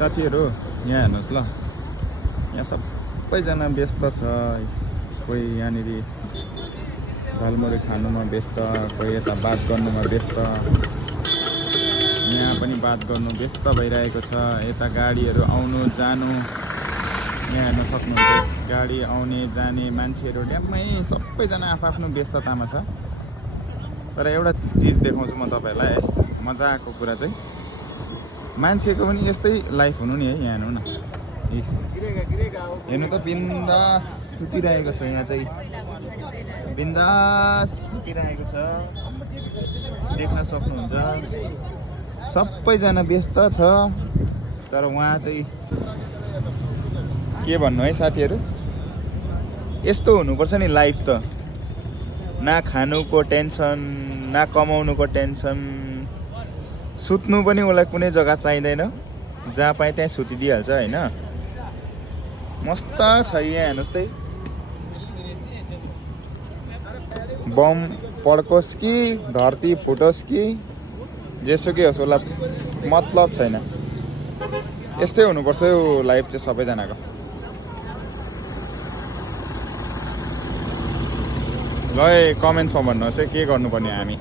साथीहरू यहाँ हेर्नुहोस् ल, यहाँ सबैजना व्यस्त छ। कोही यहाँनिर झालमुरी खानुमा व्यस्त, कोही यता बात गर्नुमा व्यस्त, यहाँ पनि बात गर्नु व्यस्त भइरहेको छ। यता गाडीहरू आउनु जानु यहाँ हेर्न सक्नुहुन्छ, गाडी आउने जाने मान्छेहरू ड्याम्मै सबैजना आफ्नो व्यस्ततामा छ। तर एउटा चिज देखाउँछु म तपाईँहरूलाई है, मजाको कुरा चाहिँ मान्छेको पनि यस्तै लाइफ हुनु नि है। यहाँ हेर्नु न, हेर्नु त बिन्दास सुतिरहेको छ, यहाँ चाहिँ बिन्दास सुतिरहेको छ, देख्न सक्नुहुन्छ। सबैजना व्यस्त छ, तर उहाँ चाहिँ के भन्नु है साथीहरू, यस्तो हुनुपर्छ नि लाइफ त। ना खानुको टेन्सन, ना कमाउनुको टेन्सन, सुत्नु पनि उसलाई कुनै जग्गा चाहिँदैन, जहाँ पाए त्यहाँ सुतिदिइहाल्छ होइन। मस्त छ यहाँ हेर्नुहोस् त, बम पड्कोस् कि धरती फुटोस् कि जेसुकै होस् उसलाई मतलब छैन। यस्तै हुनुपर्छ यो लाइफ चाहिँ सबैजनाको। ल कमेन्ट्समा भन्नुहोस् है के गर्नुपर्ने हामी।